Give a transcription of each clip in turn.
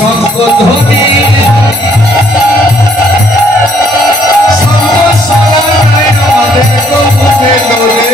শঙ্কধ্বনি আমাদের কবুলে লোরে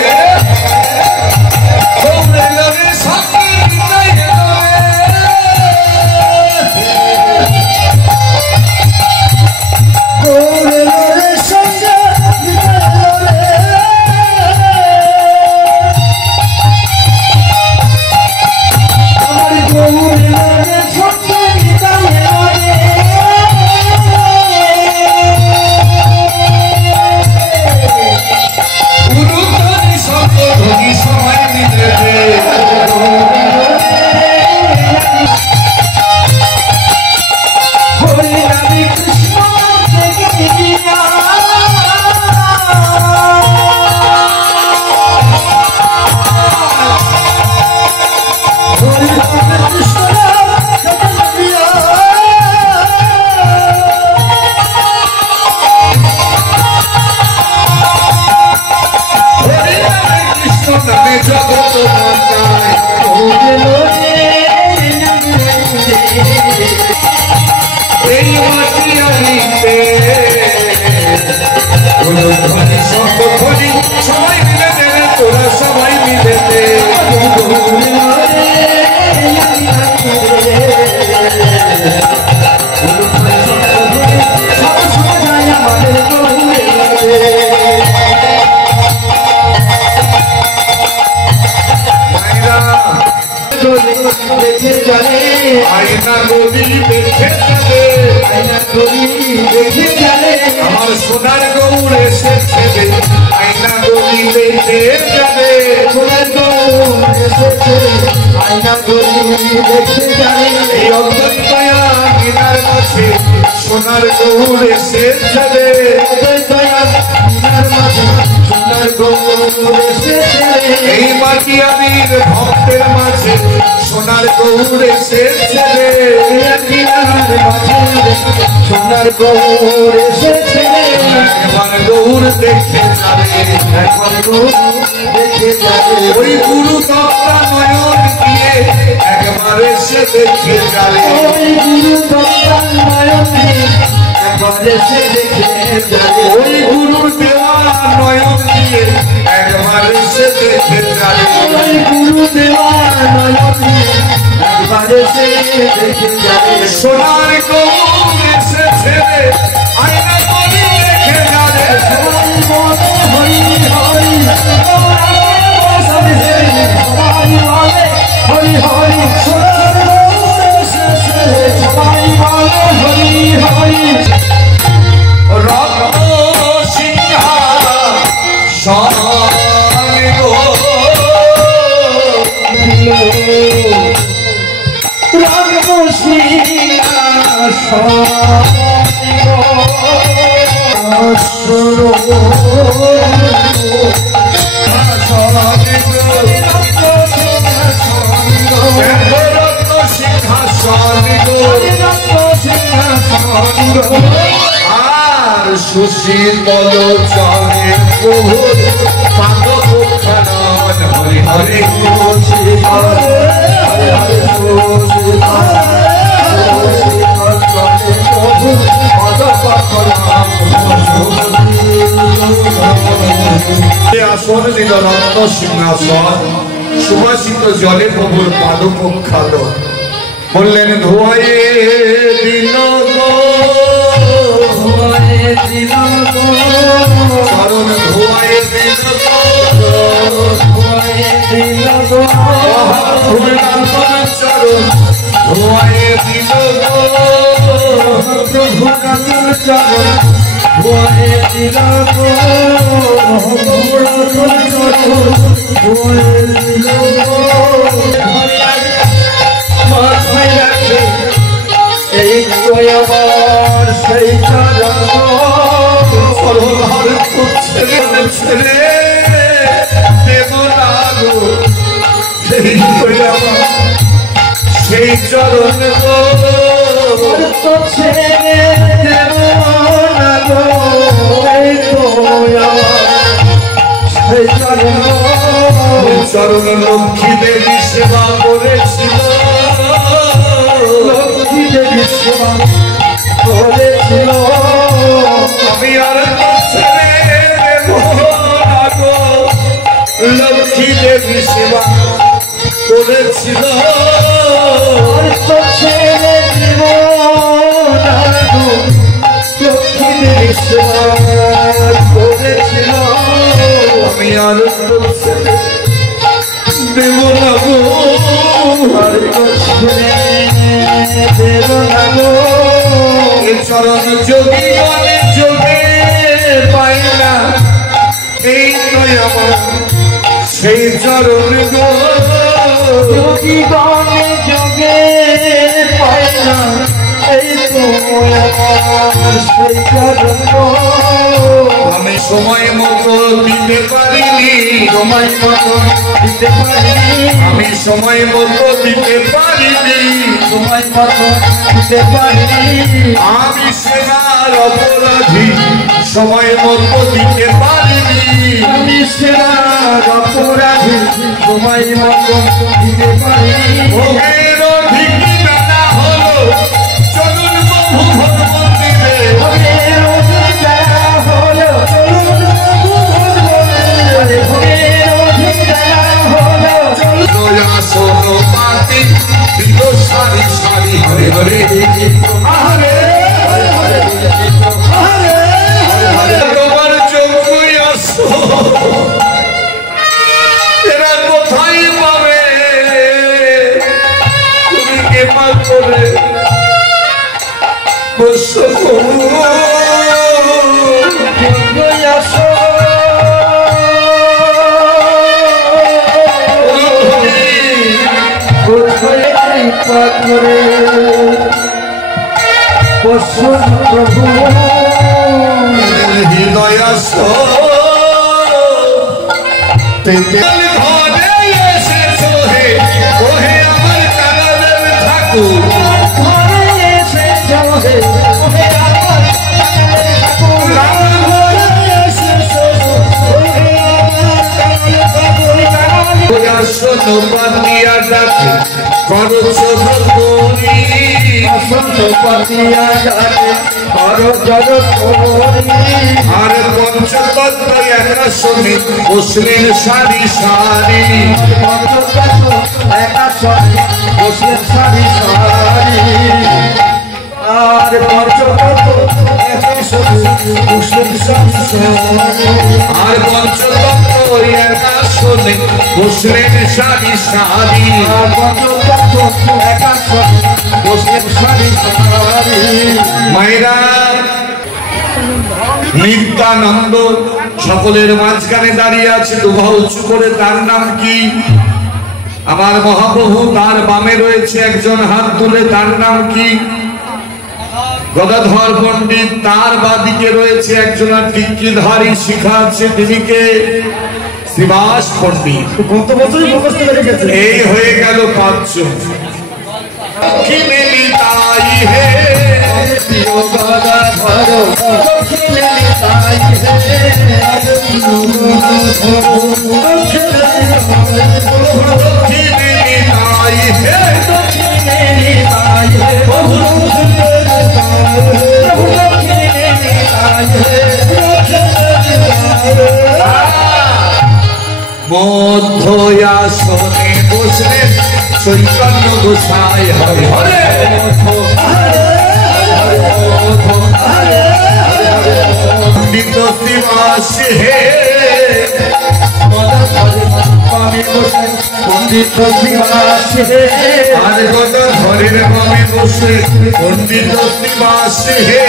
সবাই মিলে দেবে তোরা সবাই মিলে আয়না গলি দেখে যাবে আয়না গলি দেখে যাবে আমার সোনার গৌর এসেছে আয়না গলি দেখে যাবে সোনার গৌর এসেছে আয়না গলি দেখে যাবে এই অন্তর্দয়া মিনার মাঝে সোনার গৌর এসেছে অন্তর্দয়া মিনার মাঝে সোনার গৌর এসেছে এই মাটিয়াবির ভক্তের মাঝে সোনার গৌর এসেছে সোনার গৌর এসেছে একবার গৌর দেখে যাবে একবার গৌর দেখে যাবে ওই গুরু দত্তা নয়ন দিয়ে একবার এসে দেখে যাবে ওই গুরু দত্তা নয়ন দিয়ে একবার এসে দেখে যাবে ওই গুরু দেওয়া নয়ন দিয়ে একবার এসে দেখে যাবে ওই গুরু দেওয়া নয়ন দিয়ে একবার এসে দেখে যাবে সোনার গৌর এসেছে আয়না গলি দেখে যাবে সবাই বলে হরি হরি সবাই বলে হরি হরি সোনার গৌর এসেছে সবাই বলে হরি হরি রত্ন সিংহাসন আর সুশীল বল চলে প্রভু পাদব খানন হরি হরি আসন দিল রত্ন সিংহাসন সুবাসিত জলে প্রভুর পাদপক্ষালো বললেন ধোয়ায়ে দিল চরণ ধোয়ায়ে দিল চরণ ধোয়ায়ে দিল প্রভু চরণ ধোয়ায়ে দিল এই আমার সেই ছেলে দেব না গো সেই চরণ ছেলে দেব না গো সেই চরণ লক্ষ্মী দেবী সেবা করেছিল লক্ষ্মী দেবী করেছিল ছেড়ে দিব দক্ষিণ বিশ্বাস করেছিল আমি আর দেব না গো আর ছেড়ে দেব না গো চরণ যোগী অনেক যোগে পাই না এই নয় আমার সেই চরণ গো যোগী গণে যোগে পাই না এই তো আমার সেই চরণ আমি সময় মতো দিতে পারিনি সময় মতো দিতে পারিনি আমি সময় মতো দিতে পারিনি সময় মতো দিতে পারিনি আমি সেবার অপরাধী সময় মতো দিতে পারিনি আমি সেরার অপরাধী সময় মতো দিতে পারিনি ভোগের অধিক জানা হলো চলুন প্রভু ভোগ মন্দিরে ভোগের অধিকার হলো চলুন ভোগ মন্দিরে ভোগের অধিকার হলো চলুন আসন পাতি দিল সারি সারি হরে হরে হরে হরে হরে হরে তোমার চোখ আসো এরা কোথায় পাবে তুমি কেমা করে বসো প্রভু হৃদয় আসো ঘরে এসেছো হে ওহে আমার কানাদের ঠাকুর ঘরে এসেছো হে ওহে আমার ঠাকুর ঘরে এসেছো ওহে আমার ঠাকুর আসন পাতিয়া ডাকে খরচ করি আসন পাতিয়া ডাকে খরচ করি আর পঞ্চতত্ত্ব একাশনে বসলেন সারি সারি একা সরে বসলেন সারি সারি আর পঞ্চতত্ত্ব বসলেন সারি সারি আর পঞ্চতত্ত্ব একাশনে বসলেন সারি সারি আর পঞ্চতত্ত্ব একা সরে বসলেন সারি সারি মায়েরা নিত্যানন্দ সকলের মাঝখানে দাঁড়িয়ে আছে দুভা উঁচু করে তার নাম কি আমার মহাপ্রভু তার বামে রয়েছে একজন হাত তুলে তার নাম কি গদাধর পণ্ডিত তার বাদিকে রয়েছে একজন টিক্কিধারী শিখাচ্ছে তিনি কে শ্রীবাস পণ্ডিত কত বছরই মুখস্থ করে গেছে এই হয়ে গেল পাঁচজন কি মেলি তাই হে প্রিয় গদাধর দক্ষিণে তাই হে কি মেলি তাই হে দক্ষিণে তাই হে প্রভু দক্ষিণে তাই হে মধ্যয়াসনে বসলেন চৈতন্য গোসাই হরে হরে পণ্ডিত শ্রীবাস হে পণ্ডিত শ্রীবাস হে আর গদাধরের বামে বসে পণ্ডিত শ্রীবাস হে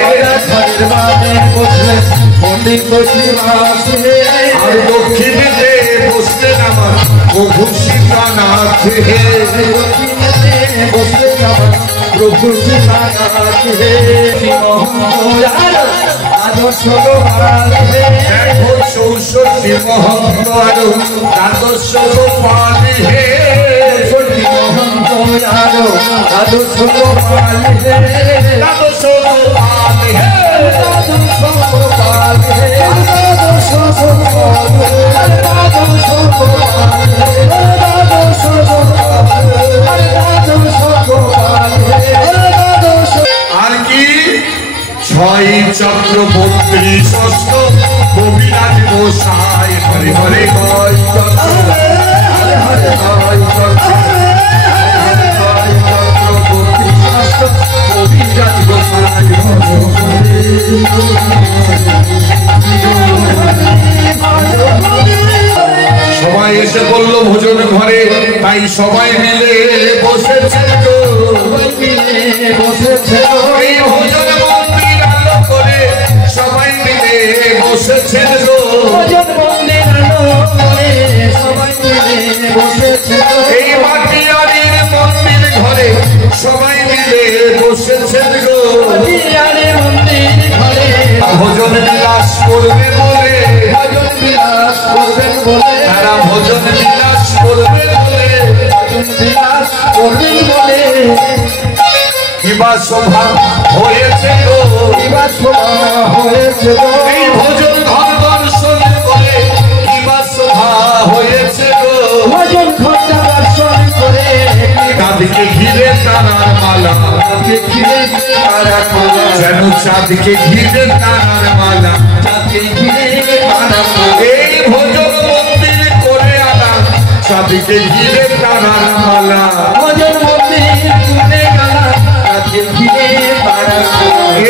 ঘরের বামে বসলে পণ্ডিত শ্রীবাস হে আর দক্ষিণে বসলেন আমার প্রভু সীতানাথ হে বসলে আমার প্রভু সীতানাথ হে আদর্শ গোপাল হে দেখো 64 মহন্ত আরো দ্বাদশ গোপাল হে মহন্ত আরো আদর্শ গোপাল হে দ্বাদশ গোপাল হে আদর্শ গোপাল হে আদর্শ গোপাল হে আদর্শ গোপাল হে আদর্শ গোপাল হে আদর্শ গোপাল হে আদর্শ আর কি 6 চক্রবর্তী ষষ্ঠ কবিরাজ গোসাই হরে হরে হরে হরে হরে হরে করলো ভোজন ঘরে, তাই সবাই মিলে বসেছে গো, এই ভোজন মন্দির আলো করে সবাই মিলে বসেছে গো, এই মাটিয়ারির মন্দির ঘরে সবাই মিলে বসেছে গো, ভোজন বিলাস করবে বলে, তারা ভোজন বিলাস করবে বলে, কিবা শোভা হয়েছে গো, এই ভোজন ঘর দর্শন করে কিবা শোভা হয়েছে গো, চাঁদকে ঘিরে তারার মালা, যেন চাঁদকে ঘিরে তারার মালা, এই ভোজন মন্দির করে আনা চাঁদকে ঘিরে তারার মালা,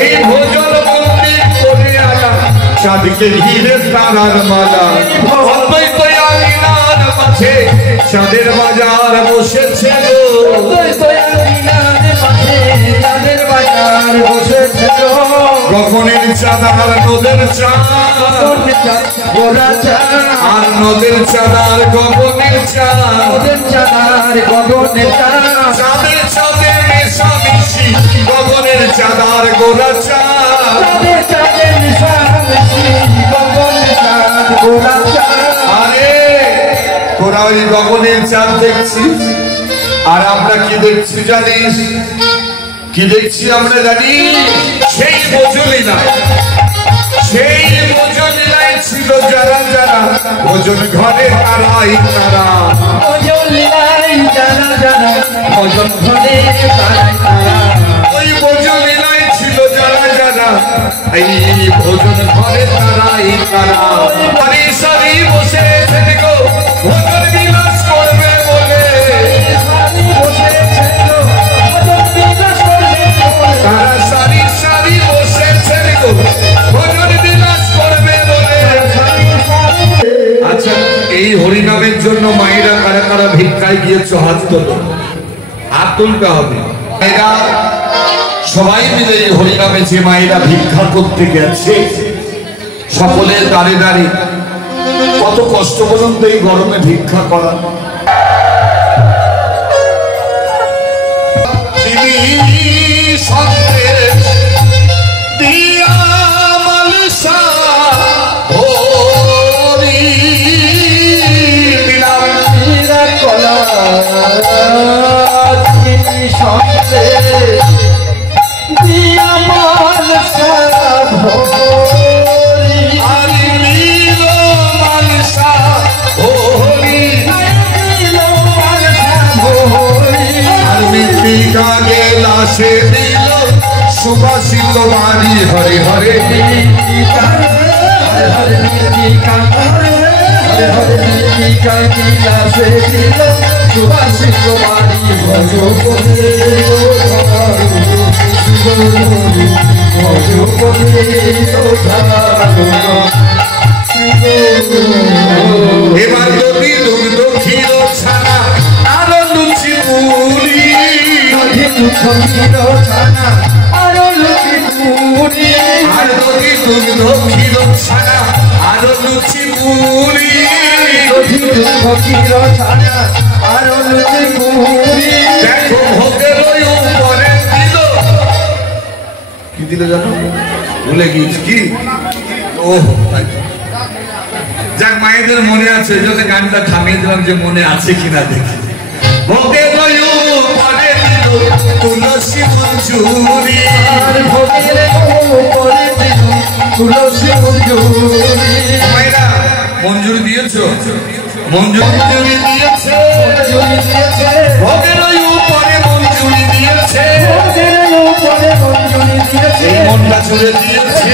এই ভোজন মন্দির করে আনা চাঁদকে ঘিরে তারার মালা, মাঝে চাঁদের বাজার বসেছে গো, গগনের চাঁদ আর নদের চাঁদ, আর নদের চাঁদ আর গগনের চাঁদ, চাঁদের চাঁদে মেশামিশি গগনের চাঁদ আর গোরা চাঁদ, আরে তোরা ওই গগনের চাঁদ দেখছিস আর আমরা কি দেখছি জানিস? কি দেখছি আমরা জানি? সেই ভোজলীলায়, সেই ভোজলীলায় ছিল যারা যারা ভোজন ঘরে তারাই তারা, ওই ভোজলীলায় ছিল যারা যারা এই ভোজন ঘরে তারাই তারা, সারি সারি বসেছেন গো ভোজন বিলাস করবে বলে, তারা সারি সারি বসেছেন গো ভোজন বিলাস করবে বলে। আচ্ছা, এই হরিনামের জন্য মায়েরা কারা কারা ভিক্ষায় গিয়েছো হাত তোলো, হাত তুলতে হবে। মায়েরা সবাই মিলে এই হরিনামে যে মায়েরা ভিক্ষা করতে গেছে সকলের দাঁড়ে দাঁড়ে কত কষ্ট বলুন তো এই গরমে ভিক্ষা করা। সে দিল সুবাসিত বাড়ি হরে হরে, সুবাসিত বাড়ি ভজ এবার যদি দুগ্ধ ক্ষীর ছাড়া আরো লুচি পুরি, আরো লুচি পুরি, আর যদি দুগ্ধ ক্ষীর ছাড়া আরো লুচি পুরি, আরো লুচি পুরি, দেখো ভোগের ওই উপরে দিল, কি দিল জানো? ভুলে গিয়েছি কি? ও যাক, মায়েদের মনে আছে, এই জন্য গানটা থামিয়ে দিলাম যে মনে আছে কিনা দেখি। ভোগের ওই উপরে দিল তুলসী মঞ্জুরি, তুলসী মঞ্জুরি, মায়েরা মঞ্জুরি দিয়েছো? মঞ্জুরি দিয়েছে, ভোগের ওই উপরে মঞ্জুরি দিয়েছে, মনটা জুড়ে দিয়েছে,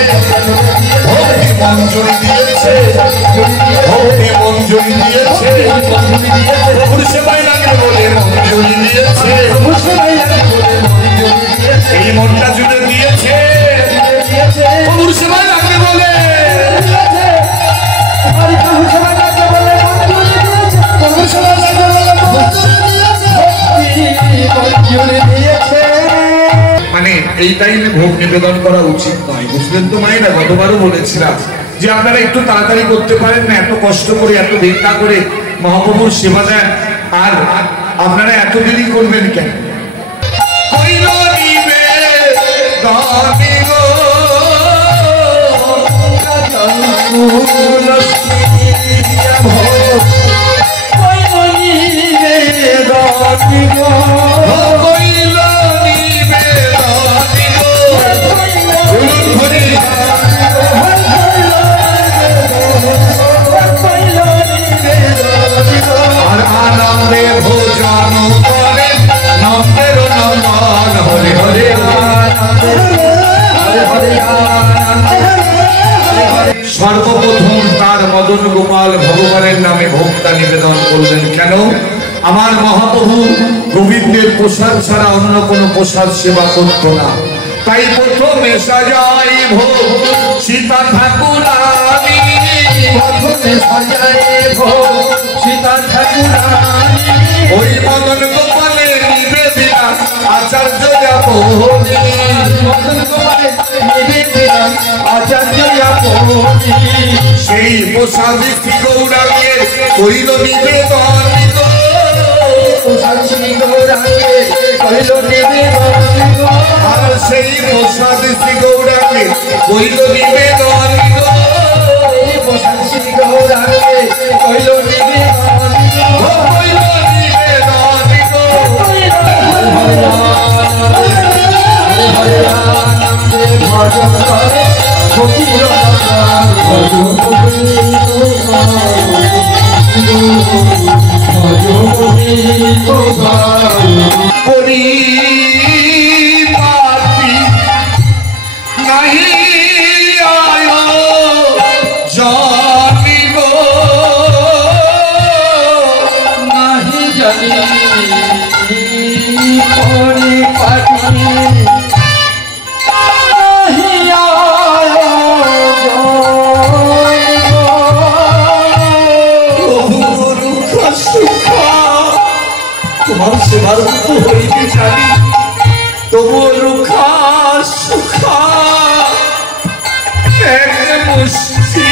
ভক্তি মঞ্জুরি দিয়েছে, ভক্তি মঞ্জুরি দিয়েছে, প্রভুর সেবায় লাগে বলে মঞ্জুরি দিয়েছে, এই মনটা জুড়ে দিয়েছে, প্রভুর সেবায় লাগে বলে এই টাইমে ভোগ নিবেদন করা উচিত নয়, বুঝলেন তো মায়েরা? গতবারও বলেছিলাম যে আপনারা একটু তাড়াতাড়ি করতে পারেন না, এত কষ্ট করে এত ভিক্ষা করে মহাপ্রভুর সেবা দেন, আর আপনারা এত দেরি করবেন কেন? আর আনন্দে ভোজন করে নন্দের নন্দন হরে হরে সর্বপ্রথম তার মদন গোপাল ভগবানের নামে ভোক্তা নিবেদন করলেন। কেন? আমার মহাপ্রভু গোবিন্দের প্রসাদ ছাড়া অন্য কোন প্রসাদ সেবা করত না, তাই প্রথমে সাজাই ভোগ সীতা ঠাকুরানী, প্রথমে সাজাই ভোগ সীতা ঠাকুরানী, ওই মদন গোপালে নিবেদিতা আচার্য যাপনী, মদন গোপালে নিবেদিতা আচার্য যাপনী, সেই প্রসাদ শ্রী গৌরাঙ্গের কইল নিবেদন, আর সেই প্রসাদ শ্রী গৌরাঙ্গে কইল নিবেদন, শ্রী গৌরাঙ্গে কইল নিবেদন, কইল পরিপাটি নাহি আয় জানি গো, নাহি জানি পরিপাটি তোমার সেবার হইতে জানি, তোমার রুখা সুখা এক মুষ্টি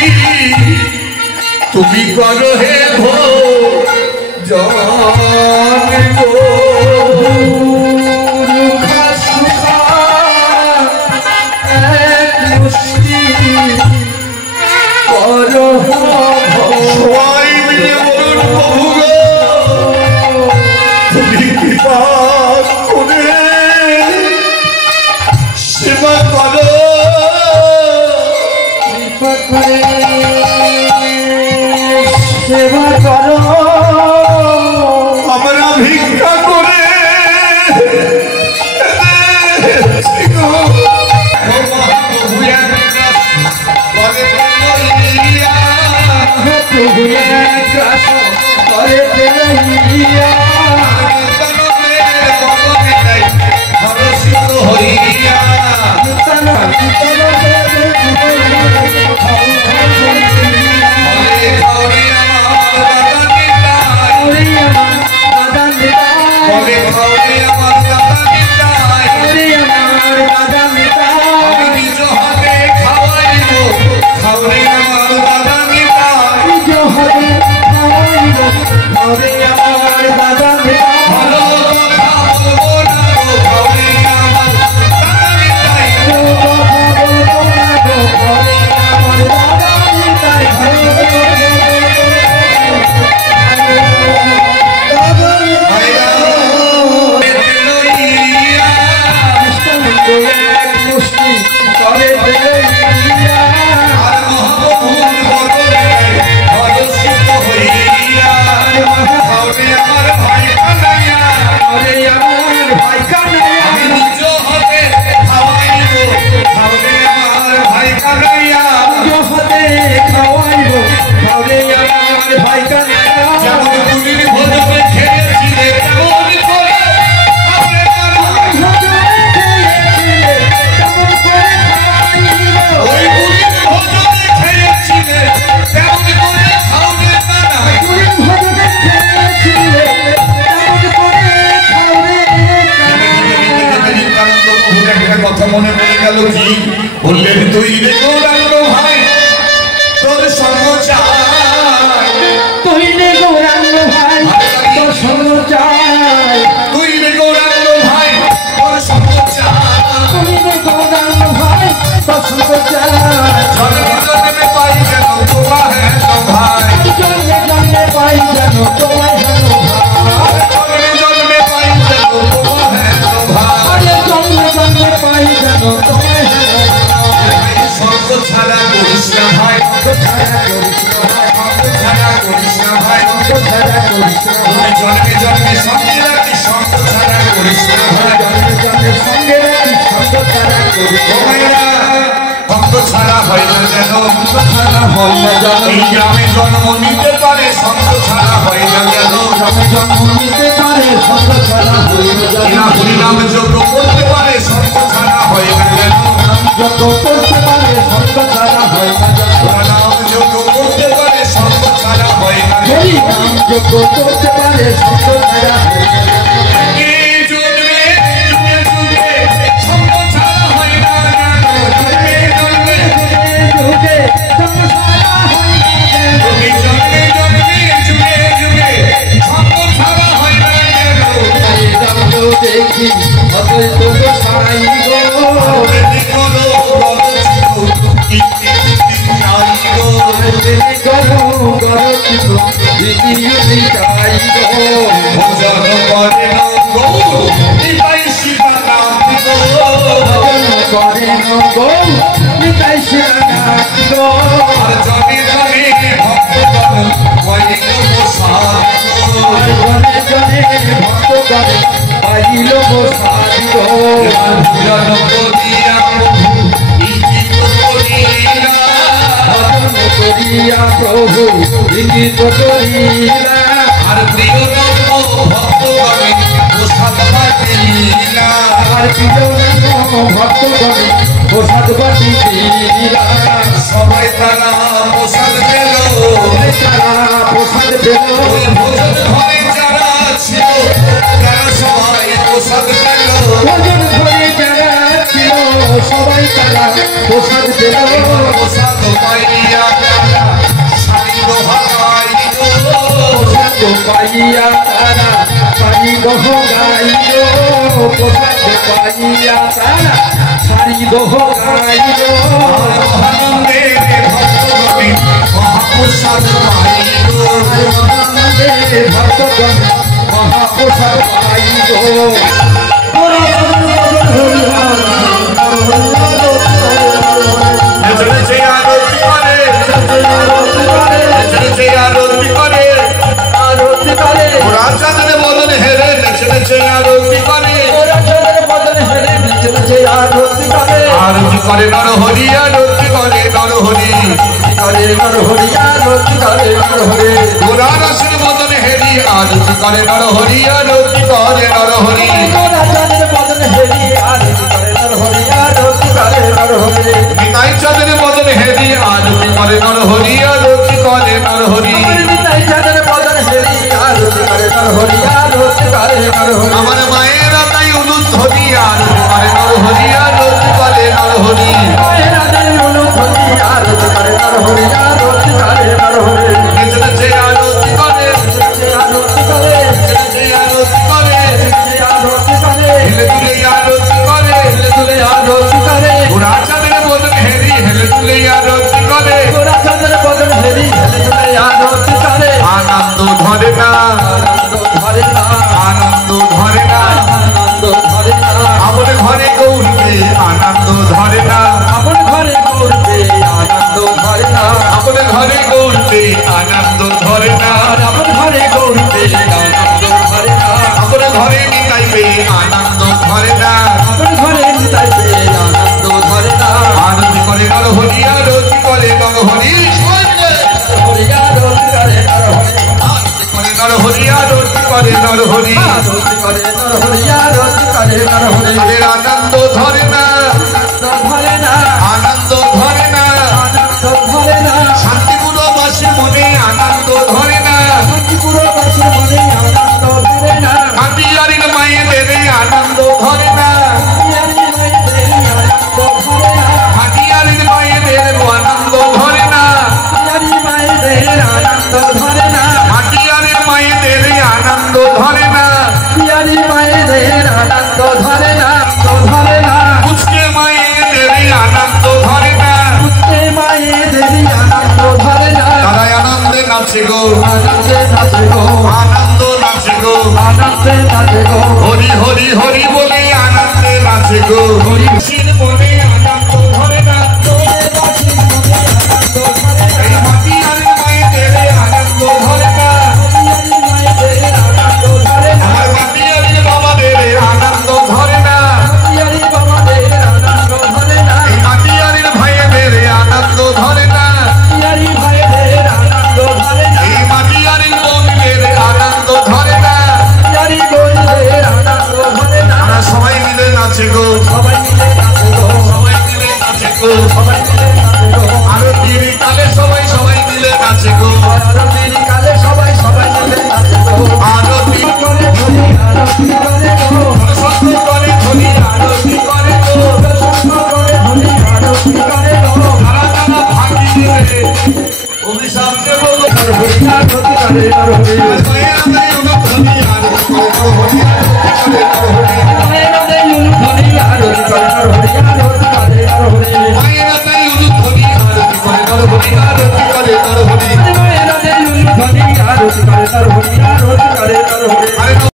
তুমি করো হে ভো জানি গো, রুখা সুখা এক মুষ্টি করো সবাই মিলে বলুন প্রভু গো, তুমি কৃপা করে সেবা করো, কৃপা করে সেবা করো, আমরা ভিক্ষা করে মনে পড়ে গেল কি বললেন তুই রে গৌরাঙ্গ ভাই তোর সঙ্গ চাই তুই রে গৌরাঙ্গ ভাই তোর সঙ্গ চাই তুই রে গৌরাঙ্গ ভাই তোর সঙ্গ চাই তুই রে গৌরাঙ্গ ভাই তোর সঙ্গ চাই জন্মে জন্মে পাই যেন তোমার হেন ভাই জন্মে জন্মে পাই যেন তোমায় হেন ভাই জন্মে জন্মে পাই যেন তোমার হেন ভাই জন্মে জন্মে পাই যেন তোমায় হেন সঙ্গ ছাড়া করিস না ভাই ছাড়া করিস না ভাই সঙ্গ ছাড়া করিস না ভাই ছাড়া করিস না ভাই জন্মে জন্মে সঙ্গে রাখি সঙ্গ ছাড়া করিস না ভাই জন্মে জন্মে সঙ্গে রাখি সঙ্গ ছাড়া করিস না ভাইরা সঙ্গ ছাড়া হয় না যেন ছাড়া হয় না যেন এই গ্রামে জন্ম নিতে পারে সঙ্গ ছাড়া হয় না যেন জন্ম নিতে পারে সঙ্গ ছাড়া হয় না যেন এরা হরিনাম যোগ্য করতে পারে সঙ্গ ছাড়া হয় না যেন যত করতে পারে সঙ্গ ছাড়া হয় না যেন ওরা নাম যোগ্য করতে পারে সঙ্গ ছাড়া হয় না যেন হরি নাম যত করতে পারে সঙ্গ ছাড়া হয় না যেন এই জন্মে যুগে যুগে সঙ্গ ছাড়া হয় না যেন জন্মে জন্মে যুগে সঙ্গ ছাড়া হয় না যেন এই জন্মে জন্মে যুগে যুগে সঙ্গ ছাড়া হয় না যেন এই রামকে দেখি অতই তো সাই গো আপনি করো বড় চিত্ত ইতি নাই গো তুমি করো করো চিত দিদি চাই গো ভজন করে না গৌর নিতাই শিবা নাম গো ভজন করে গো নিতাই শিরানাথ গো আর জনে জনে ভক্তগণ কইল প্রসাদ গো আর জনে জনে ভক্ত করে পাইল প্রসাদ গো ভজন করিয়া ইতি করিলা ভজন করিয়া প্রভু ইঙ্গিত করিলা আর প্রিয় নাম ভক্তগণে প্রসাদ পাইলা আর প্রিয় নাম ভক্ত করে প্রসাদ বাটি দিলা সবাই তারা প্রসাদ পেল তারা প্রসাদ পেল ওই ভোজন ঘরে যারা ছিল তারা সবাই প্রসাদ পেল ভজন ঘরে যারা ছিল সবাই তারা প্রসাদ পেল প্রসাদ পাইয়া সারি দোহাই প্রসাদ পাইয়া তারা সারি দহ গাইল প্রসাদ পাইয়া তারা সারি দহ গাইল আনন্দে ভক্তগণে মহাপ্রসাদ পাইল আনন্দে ভক্তগণ মহাপ্রসাদ পাইল নেচে আরতি করে নেচে আরতি করে ওরা চাঁদের বদন হেরে নেচে আরতি করে আরতি করে নরহরি আরতি করে নরহরি ওরা রসের বদন হেরি আরতি করে নরহরি আরতি করে নরহরি নিতাই চাঁদের বদন হেরি আরতি করে নরহরি আরতি করে নরহরি আমার মায়েরা তাই অনুধ্বনি আরতি করে নরহরি আরতি করে নরহরি নেচে আরতি করে নেচে আরতি করে হেলে তুলে আরতি করে ওরা চাঁদের বদন হেরি হেলে তুলে আরতি করে আনন্দ ধরে না আনন্দ ধরে না আমার ঘরে গৌরবে আনন্দ ধরে না আমার ঘরে গৌরবে আনন্দ ধরে না আমার ঘরে নিতাইবে আনন্দ ধরে না আরতি করে নরহরি আরতি করে নরহরি আরতি করে নরহরি আরতি করে নরহরি তাদের আনন্দ ধরে না আনন্দ ধরে না শান্তিপুর বাসী মনে আনন্দ ধরে না মাটিয়ারির মায়েদের আনন্দ ধরে না মায়েদের আনন্দ ধরে না পুচকে মায়েদের আনন্দ ধরে না পুচকে মায়েদের আনন্দ ধরে না তারা আনন্দে নাচে গো আনন্দে নাচে গো আনন্দ নাচে গো আনন্দে নাচে গো হরি হরি হরি বলে আনন্দে নাচে গো হরি শিল বলে আনন্দ ধরে না এই মাটি আর মায়েদের আনন্দ ধরে না মায়েদের আনন্দ ধরে না আমার মাটি আর বাবাদের আনন্দ ধরে না বাবাদের আনন্দ ধরে না এই মাটি আর ভাইয়েদের আনন্দ ধরে না ভাইদের আনন্দ ধরে না এই মাটি আর বোনদের আনন্দ ধরে না বোনদের আনন্দ ধরে না তারা সবাই মিলে নাচে গো সবাই মিলে নাচে গো সবাই মিলে নাচে গো সবাই মিলে নাচে গো আরতির কালে সবাই মিলে নাচে গো আরতির কালে সবাই মিলে নাচে গো আরতি করে ধরি আরতি করে গো সত্য করে ধরি আরতি করে গো করে ধরি আরতি করে গো তারা তারা ভাগি দিলে অভিশাপ দেব হরি আরতি করে আর হরি মায়ের আদায় অনুধরি আরতি করে হরি মায়ের দেই ধরি আরতি করে আর হরি আরতি করে আর হরি মায়ের আদায় অনুধরি আরতি করে হরি আরতি করে হরি